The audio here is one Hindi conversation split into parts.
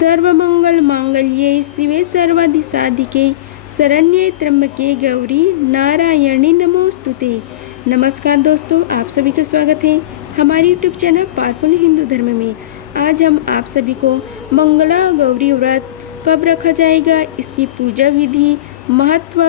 सर्वमंगल मांगल्ये शिवे सर्वाधिसाधिके शरण्ये त्र्यंबके गौरी नारायणी नमोस्तुते। नमस्कार दोस्तों, आप सभी का स्वागत है हमारे यूट्यूब चैनल पावरफुल हिंदू धर्म में। आज हम आप सभी को मंगला गौरी व्रत कब रखा जाएगा, इसकी पूजा विधि, महत्व,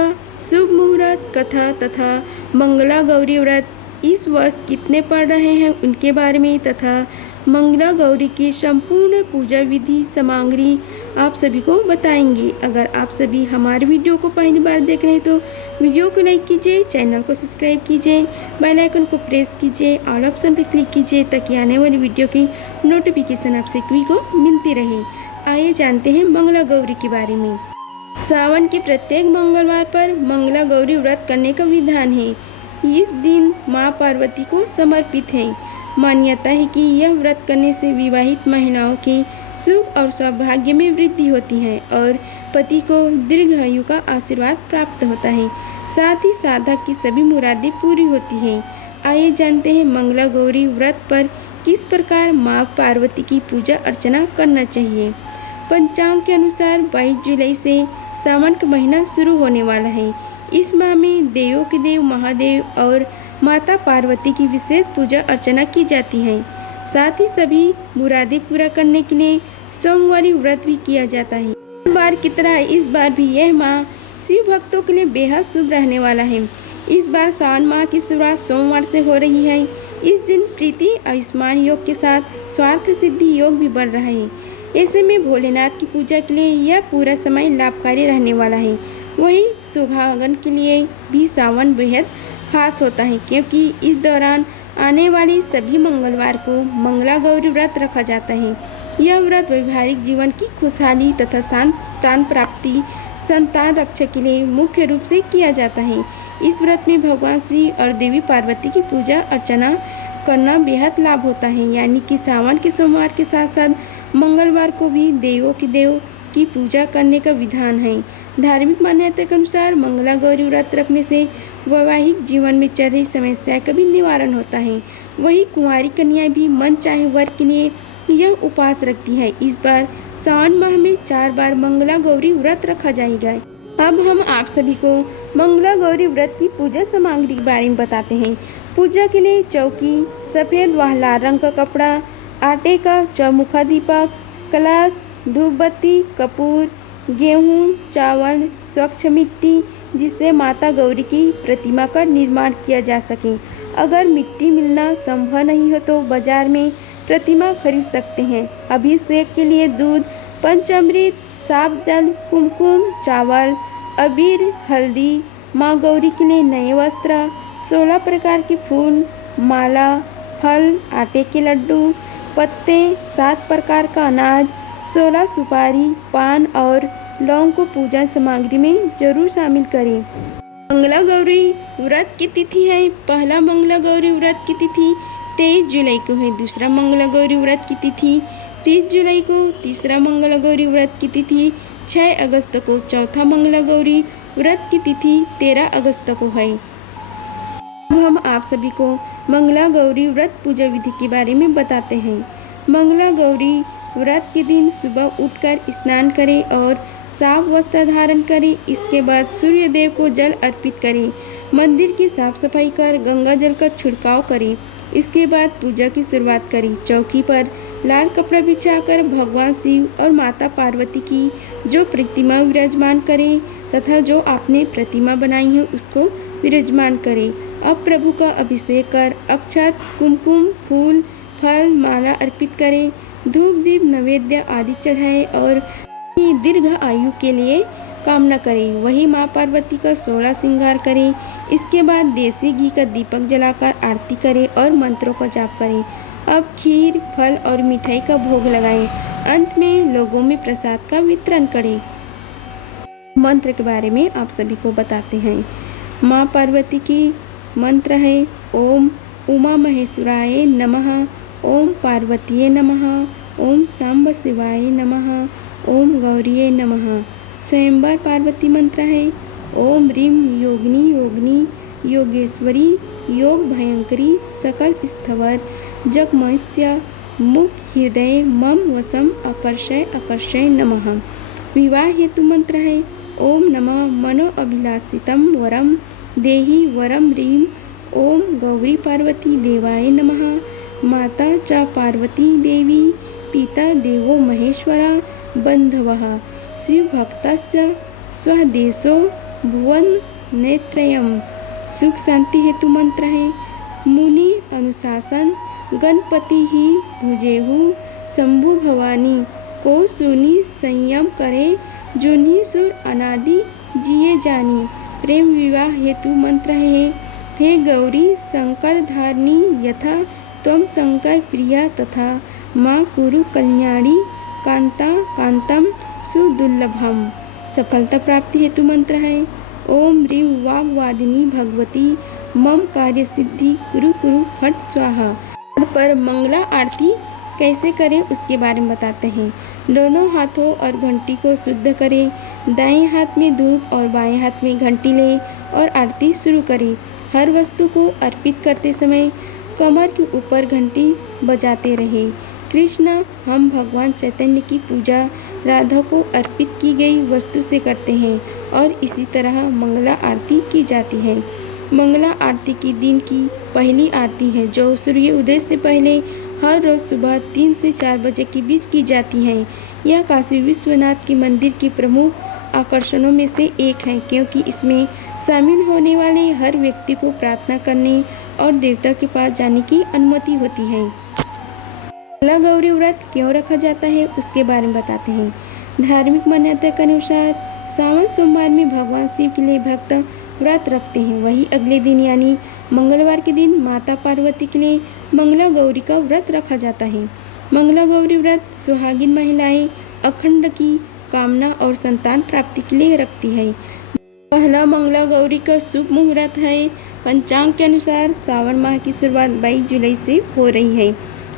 शुभ मुहूर्त, कथा तथा मंगला गौरी व्रत इस वर्ष कितने पड़ रहे हैं उनके बारे में तथा मंगला गौरी की संपूर्ण पूजा विधि सामग्री आप सभी को बताएंगे। अगर आप सभी हमारे वीडियो को पहली बार देख रहे हैं तो वीडियो को लाइक कीजिए, चैनल को सब्सक्राइब कीजिए, बेल आइकन को प्रेस कीजिए, ऑल ऑप्शन पर क्लिक कीजिए ताकि आने वाली वीडियो की नोटिफिकेशन आप सभी को मिलती रहे। आइए जानते हैं मंगला गौरी के बारे में। सावन के प्रत्येक मंगलवार पर मंगला गौरी व्रत करने का विधान है। इस दिन माँ पार्वती को समर्पित है। मान्यता है कि यह व्रत करने से विवाहित महिलाओं के सुख और सौभाग्य में वृद्धि होती है और पति को दीर्घायु का आशीर्वाद प्राप्त होता है। साथ ही साधक की सभी मुरादें पूरी होती हैं। आइए जानते हैं मंगला गौरी व्रत पर किस प्रकार माँ पार्वती की पूजा अर्चना करना चाहिए। पंचांग के अनुसार 22 जुलाई से सावन का महीना शुरू होने वाला है। इस माह में देवों के देव महादेव और माता पार्वती की विशेष पूजा अर्चना की जाती है। साथ ही सभी मुरादें पूरा करने के लिए सोमवारी व्रत भी किया जाता है। हर बार की तरह इस बार भी यह माह शिव भक्तों के लिए बेहद शुभ रहने वाला है। इस बार सावन माह की शुरुआत सोमवार से हो रही है। इस दिन प्रीति आयुष्मान योग के साथ स्वार्थ सिद्धि योग भी बढ़ रहा है। ऐसे में भोलेनाथ की पूजा के लिए यह पूरा समय लाभकारी रहने वाला है। वहीं सुहागन के लिए भी सावन बेहद खास होता है, क्योंकि इस दौरान आने वाले सभी मंगलवार को मंगला गौरी व्रत रखा जाता है। यह व्रत वैवाहिक जीवन की खुशहाली तथा संतान प्राप्ति, संतान रक्षा के लिए मुख्य रूप से किया जाता है। इस व्रत में भगवान शिव और देवी पार्वती की पूजा अर्चना करना बेहद लाभ होता है। यानी कि सावन के सोमवार के साथ साथ मंगलवार को भी देवों के देव की पूजा करने का विधान है। धार्मिक मान्यता के अनुसार मंगला गौरी व्रत रखने से वैवाहिक जीवन में चल रही समस्या का भी निवारण होता है। वही कुंवारी कन्या भी मन चाहे वर के लिए यह उपवास रखती है। इस बार सावन माह में 4 बार मंगला गौरी व्रत रखा जाएगा। अब हम आप सभी को मंगला गौरी व्रत की पूजा सामग्री के बारे में बताते हैं। पूजा के लिए चौकी, सफ़ेद व लाल रंग का कपड़ा, आटे का चौमुखा दीपक, कलश, धूप बत्ती, कपूर, गेहूँ, चावल, स्वच्छ मिट्टी जिससे माता गौरी की प्रतिमा का निर्माण किया जा सके। अगर मिट्टी मिलना संभव नहीं हो तो बाजार में प्रतिमा खरीद सकते हैं। अभिषेक के लिए दूध, पंचामृत, साफ जल, कुमकुम, चावल, अबीर, हल्दी, माँ गौरी के लिए नए वस्त्र, 16 प्रकार के फूल, माला, फल, आटे के लड्डू, पत्ते, 7 प्रकार का अनाज, 16 सुपारी, पान और लौंग को पूजा सामग्री में जरूर शामिल करें। मंगला गौरी व्रत की तिथि है। पहला मंगला गौरी व्रत की तिथि 23 जुलाई को है। दूसरा मंगला गौरी व्रत की तिथि 30 जुलाई को। तीसरा मंगला गौरी व्रत की तिथि 6 अगस्त को। चौथा मंगला गौरी व्रत की तिथि 13 अगस्त को है। अब हम आप सभी को मंगला गौरी व्रत पूजा विधि के बारे में बताते हैं। मंगला गौरी व्रत के दिन सुबह उठकर स्नान करें और साफ वस्त्र धारण करें। इसके बाद सूर्य देव को जल अर्पित करें। मंदिर की साफ सफाई कर गंगा जल का छिड़काव करें। इसके बाद पूजा की शुरुआत करें। चौकी पर लाल कपड़ा बिछाकर भगवान शिव और माता पार्वती की जो प्रतिमा विराजमान करें तथा जो आपने प्रतिमा बनाई है उसको विराजमान करें। अब प्रभु का अभिषेक कर अक्षत, कुमकुम, फूल, फल, माला अर्पित करें। धूप दीप नैवेद्य आदि चढ़ाएं और दीर्घ आयु के लिए कामना करें। वही माँ पार्वती का 16 श्रृंगार करें। इसके बाद देसी घी का दीपक जलाकर आरती करें और मंत्रों का जाप करें। अब खीर, फल और मिठाई का भोग लगाएं। अंत में लोगों में प्रसाद का वितरण करें। मंत्र के बारे में आप सभी को बताते हैं। माँ पार्वती की मंत्र है ओम उमा महेश्वराय नमः, ओम पार्वतीये नमः, ओम सांब शिवाय नमः, ओम गौरीये नमः। स्वयंवर पार्वती मंत्र है ओम ह्रीं योगिनी योगिनी योगेश्वरी योग भयंकरी सकल स्थवर जगमस्य मुख हृदय मम वशम आकर्षय आकर्षय नमः। विवाह हेतु मंत्र है ओम नमः मनो अभिलाषितम वरम देहि वरम ह्रीं ओम गौरी पार्वती देवाय नमः। माता च पार्वती देवी पिता देवो महेश्वरा बंधवः शिवभक्तश्च स्वदेशो भुवन नेत्रयम्। सुख शांति हेतु मंत्र है मुनि अनुशासन गणपति ही भुजेहु शंभु भवानी को सुनी संयम करे जुनी सुर अनादि जिए जानी। प्रेम विवाह हेतु मंत्र है हे गौरी शंकर धारणी यथा त्वं शंकर प्रिया तथा माँ कुरु कल्याणी कांता कांतम सुदुर्लभम। सफलता प्राप्ति हेतु मंत्र है ओम ह्रीं वाग्वादिनी भगवती मम कार्य सिद्धि कुरु कुरु फट स्वाहा। पर मंगला आरती कैसे करें उसके बारे में बताते हैं। दोनों हाथों और घंटी को शुद्ध करें, दाएं हाथ में धूप और बाएं हाथ में घंटी लें और आरती शुरू करें। हर वस्तु को अर्पित करते समय कमर के ऊपर घंटी बजाते रहें। कृष्ण हम भगवान चैतन्य की पूजा राधा को अर्पित की गई वस्तु से करते हैं और इसी तरह मंगला आरती की जाती है। मंगला आरती की दिन की पहली आरती है जो सूर्य उदय से पहले हर रोज़ सुबह 3 से 4 बजे के बीच की जाती है। यह काशी विश्वनाथ के मंदिर के प्रमुख आकर्षणों में से एक है क्योंकि इसमें शामिल होने वाले हर व्यक्ति को प्रार्थना करने और देवता के पास जाने की अनुमति होती है। मंगला गौरी व्रत क्यों रखा जाता है उसके बारे में बताते हैं। धार्मिक मान्यता के अनुसार सावन सोमवार में भगवान शिव के लिए भक्त व्रत रखते हैं। वही अगले दिन यानी मंगलवार के दिन माता पार्वती के लिए मंगला गौरी का व्रत रखा जाता है। मंगला गौरी व्रत सुहागिन महिलाएं अखंड की कामना और संतान प्राप्ति के लिए रखती है। पहला मंगला गौरी का शुभ मुहूर्त है। पंचांग के अनुसार सावन माह की शुरुआत 22 जुलाई से हो रही है।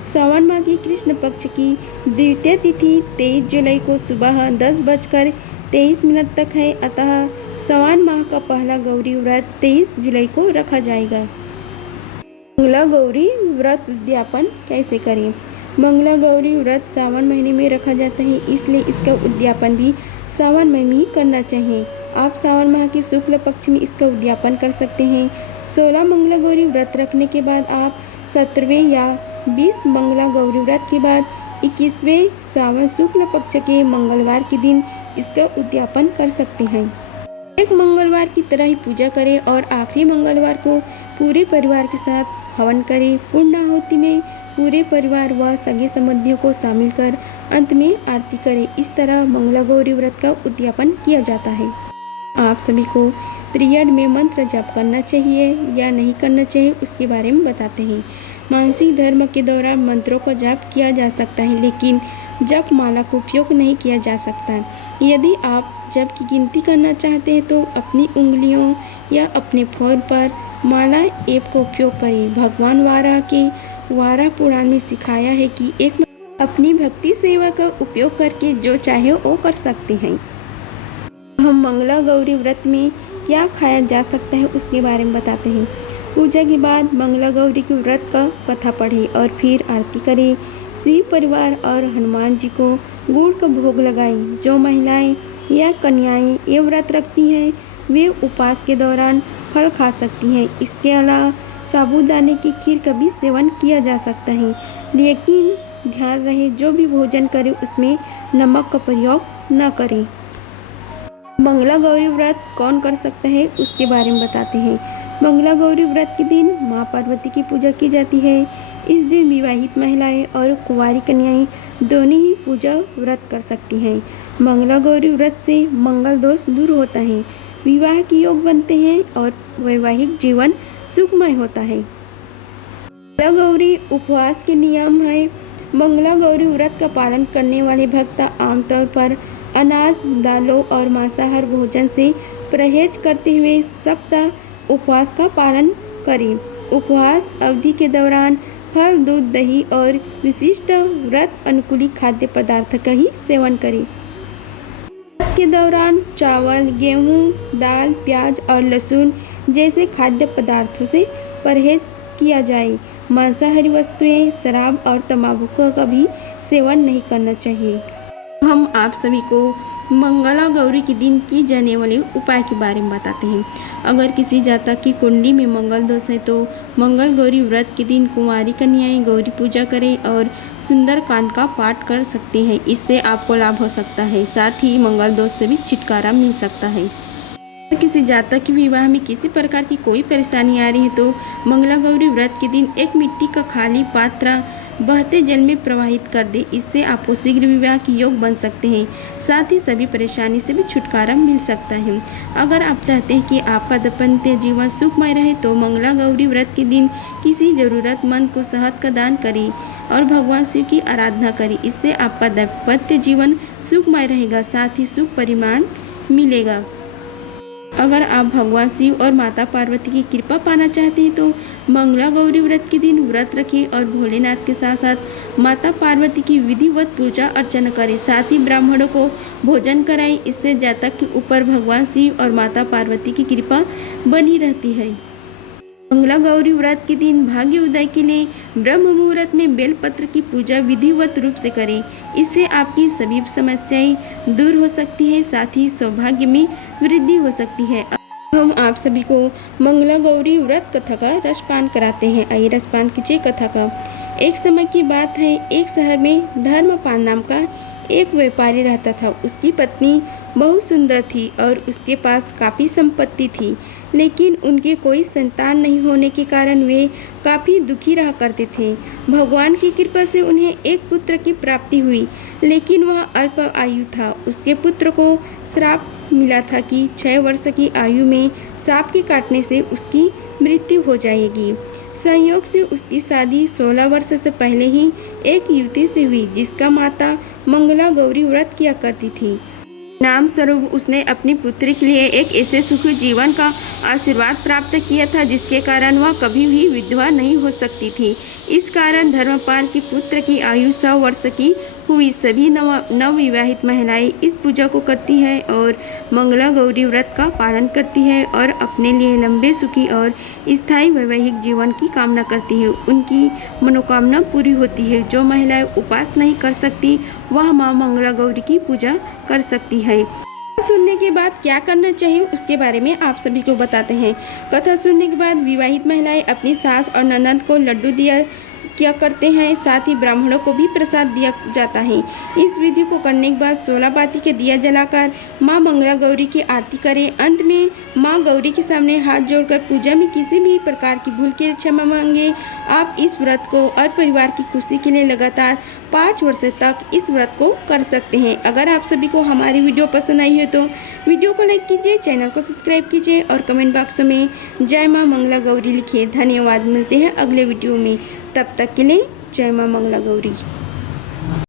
सावन माह की कृष्ण पक्ष की द्वितीय तिथि 23 जुलाई को सुबह 10:23 तक है। अतः सावन माह का पहला गौरी व्रत 23 जुलाई को रखा जाएगा। मंगला गौरी व्रत उद्यापन कैसे करें। मंगला गौरी व्रत सावन महीने में रखा जाता है इसलिए इसका उद्यापन भी सावन महीने में ही करना चाहिए। आप सावन माह के शुक्ल पक्ष में इसका उद्यापन कर सकते हैं। 16 मंगला गौरी व्रत रखने के बाद आप 17वें या 20 मंगला गौरी व्रत के बाद 21वें सावन शुक्ल पक्ष के मंगलवार के दिन इसका उद्यापन कर सकते हैं। एक मंगलवार की तरह ही पूजा करें और आखिरी मंगलवार को पूरे परिवार के साथ हवन करें। पूर्णाहुति में पूरे परिवार व सगे संबंधियों को शामिल कर अंत में आरती करें। इस तरह मंगला गौरी व्रत का उद्यापन किया जाता है। आप सभी को पीरियड में मंत्र जप करना चाहिए या नहीं करना चाहिए उसके बारे में बताते हैं। मानसिक धर्म के दौरान मंत्रों का जप किया जा सकता है लेकिन जप माला का उपयोग नहीं किया जा सकता। यदि आप जप की गिनती करना चाहते हैं तो अपनी उंगलियों या अपने फोन पर माला ऐप का उपयोग करें। भगवान वाराह के वाराह पुराण में सिखाया है कि एक अपनी भक्ति सेवा का उपयोग करके जो चाहे वो कर सकते हैं। हम मंगला गौरी व्रत में क्या खाया जा सकता है उसके बारे में बताते हैं। पूजा के बाद मंगला गौरी के व्रत का कथा पढ़ें और फिर आरती करें। शिव परिवार और हनुमान जी को गुड़ का भोग लगाएं। जो महिलाएं या कन्याएं ये व्रत रखती हैं वे उपवास के दौरान फल खा सकती हैं। इसके अलावा साबूदाने की खीर का भी सेवन किया जा सकता है लेकिन ध्यान रहे जो भी भोजन करें उसमें नमक का प्रयोग न करें। मंगला गौरी व्रत कौन कर सकता है उसके बारे में बताते हैं। मंगला गौरी व्रत के दिन माँ पार्वती की पूजा की जाती है। इस दिन विवाहित महिलाएं और कुंवारी कन्याएं दोनों ही पूजा व्रत कर सकती हैं। मंगला गौरी व्रत से मंगल दोष दूर होता है, विवाह के योग बनते हैं और वैवाहिक जीवन सुखमय होता है। मंगला गौरी उपवास के नियम है। मंगला गौरी व्रत का पालन करने वाले भक्त आमतौर पर अनाज दालों और मांसाहार भोजन से परहेज करते हुए सख्त उपवास का पालन करें। उपवास अवधि के दौरान फल दूध दही और विशिष्ट व्रत अनुकूली खाद्य पदार्थ का ही सेवन करें। व्रत के दौरान चावल गेहूं दाल प्याज और लहसुन जैसे खाद्य पदार्थों से परहेज किया जाए। मांसाहारी वस्तुएं, शराब और तंबाकू का भी सेवन नहीं करना चाहिए। हम आप सभी को मंगला गौरी के दिन की जाने वाले उपाय के बारे में बताते हैं। अगर किसी जातक की कुंडली में मंगल दोष है तो मंगल गौरी व्रत के दिन कुंवारी कन्याएं गौरी पूजा करें और सुंदर कांड का पाठ कर सकते हैं। इससे आपको लाभ हो सकता है, साथ ही मंगल दोष से भी छुटकारा मिल सकता है। किसी जातक के विवाह में किसी प्रकार की कोई परेशानी आ रही है तो मंगला गौरी व्रत के दिन एक मिट्टी का खाली पात्र बहते जल में प्रवाहित कर दे। इससे आपको शीघ्र विवाह के योग बन सकते हैं, साथ ही सभी परेशानी से भी छुटकारा मिल सकता है। अगर आप चाहते हैं कि आपका दाम्पत्य जीवन सुखमय रहे तो मंगला गौरी व्रत के दिन किसी जरूरतमंद को शहद का दान करें और भगवान शिव की आराधना करें। इससे आपका दाम्पत्य जीवन सुखमय रहेगा, साथ ही सुख परिमाण मिलेगा। अगर आप भगवान शिव और माता पार्वती की कृपा पाना चाहते हैं तो मंगला गौरी व्रत के दिन व्रत रखें और भोलेनाथ के साथ साथ माता पार्वती की विधिवत पूजा अर्चना करें, साथ ही ब्राह्मणों को भोजन कराएं। इससे जातक के ऊपर भगवान शिव और माता पार्वती की कृपा बनी रहती है। मंगला गौरी व्रत के दिन भाग्य उदय के लिए ब्रह्म मुहूर्त में बेलपत्र की पूजा विधिवत रूप से करें। इससे आपकी सभी समस्याएं दूर हो सकती है, साथ ही सौभाग्य में वृद्धि हो सकती है। हम आप सभी को मंगला गौरी व्रत कथा का रसपान कराते हैं। आइए रसपान कीजिए कथा का। एक समय की बात है, एक शहर में धर्मपाल नाम का एक व्यापारी रहता था। उसकी पत्नी बहुत सुंदर थी और उसके पास काफ़ी संपत्ति थी, लेकिन उनके कोई संतान नहीं होने के कारण वे काफ़ी दुखी रहा करते थे। भगवान की कृपा से उन्हें एक पुत्र की प्राप्ति हुई, लेकिन वह अल्प आयु था। उसके पुत्र को श्राप मिला था कि 6 वर्ष की आयु में सांप के काटने से उसकी मृत्यु हो जाएगी। संयोग से उसकी शादी 16 वर्ष से पहले ही एक युवती से हुई, जिसका माता मंगला गौरी व्रत किया करती थी। नाम स्वरूप उसने अपनी पुत्री के लिए एक ऐसे सुखी जीवन का आशीर्वाद प्राप्त किया था जिसके कारण वह कभी भी विधवा नहीं हो सकती थी। इस कारण धर्मपाल के पुत्र की आयु 100 वर्ष की हुई। सभी नवविवाहित महिलाएं इस पूजा को करती हैं और मंगला गौरी व्रत का पालन करती है और अपने लिए लंबे सुखी और स्थायी वैवाहिक जीवन की कामना करती है। उनकी मनोकामना पूरी होती है। जो महिलाएं उपवास नहीं कर सकती वह माँ मंगला गौरी की पूजा कर सकती है। सुनने के बाद क्या करना चाहिए उसके बारे में आप सभी को बताते हैं। कथा सुनने के बाद विवाहित महिलाएं अपनी सास और ननद को लड्डू दिया क्या करते हैं, साथ ही ब्राह्मणों को भी प्रसाद दिया जाता है। इस विधि को करने के बाद 16 बाती के दिया जलाकर माँ मंगला गौरी की आरती करें। अंत में माँ गौरी के सामने हाथ जोड़कर पूजा में किसी भी प्रकार की भूल के क्षमा मांगे। आप इस व्रत को और परिवार की खुशी के लिए लगातार 5 वर्ष तक इस व्रत को कर सकते हैं। अगर आप सभी को हमारी वीडियो पसंद आई है तो वीडियो को लाइक कीजिए, चैनल को सब्सक्राइब कीजिए और कमेंट बॉक्स में जय माँ मंगला गौरी लिखिए। धन्यवाद। मिलते हैं अगले वीडियो में, तब तक के लिए जय माँ मंगला गौरी।